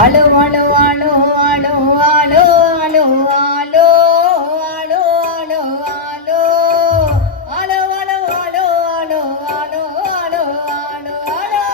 ஆலோ ஆலோ ஆலோ ஆலோ ஆலோ ஆலோ ஆலோ ஆலோ ஆலோ ஆலோ ஆலோ ஆலோ ஆலோ ஆலோ ஆலோ ஆலோ ஆலோ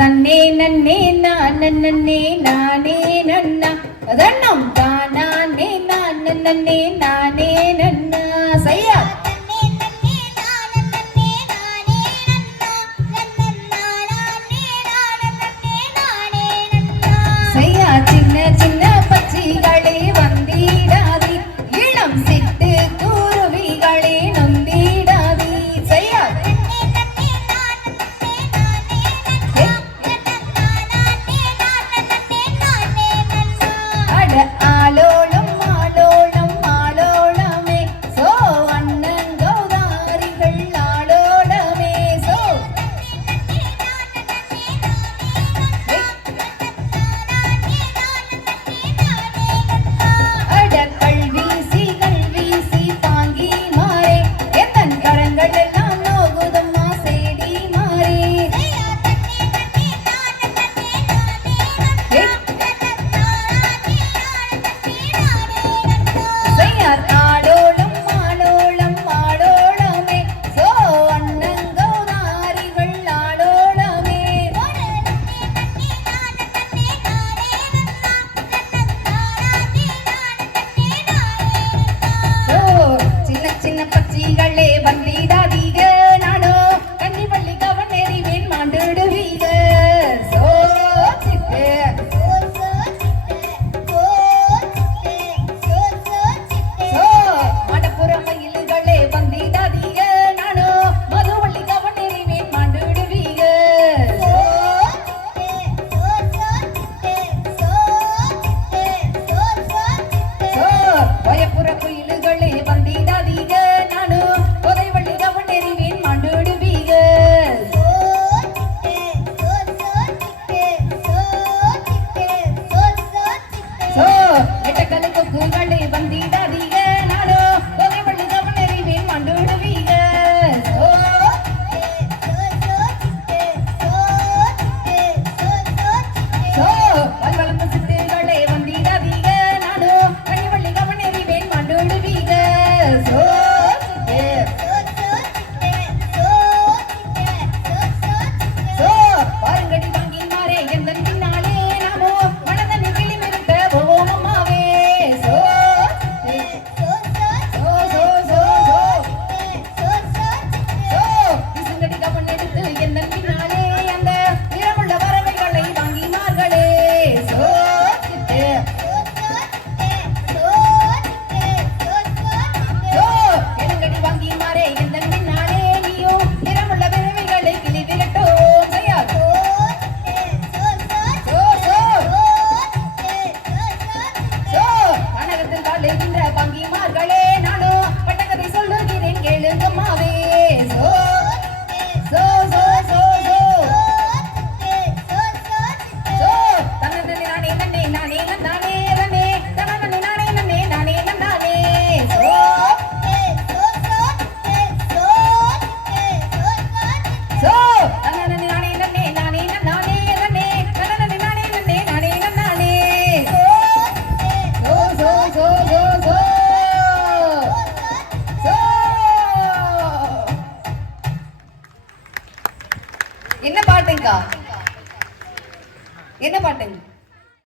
நன்னே நன்னே நன்னே நானே நன்னா அதன்னம் தானே நன்னே நானே நன்னா சையா சையா சின்ன சின்ன பச்சிகளே வந்திடாதி இளம் சிட்டு குருவிகளே நொந்திடாதி சையா ஆலோளம் ஆலோளம் ஆலோளமே வாழுகின்ற பங்கிமார்களே நானும் பட்டக்கதை சொல்லுகிறேன் கேளுங்கம்மாவே சோ சோ சோ சோ சோ சோ தன்னே நானே நன்னே நானே நன்னானே ரனே தன்னே நானே நன்னே நானே நன்னானே சோ சோ தன்னே நானே நன்னே நானே நன்னானே ரனே தன்னே நானே நன்னே நானே நன்னானே சோ சோ சோ சோ சோ சோ என்ன பாட்டுங்கா என்ன பாட்டுங்க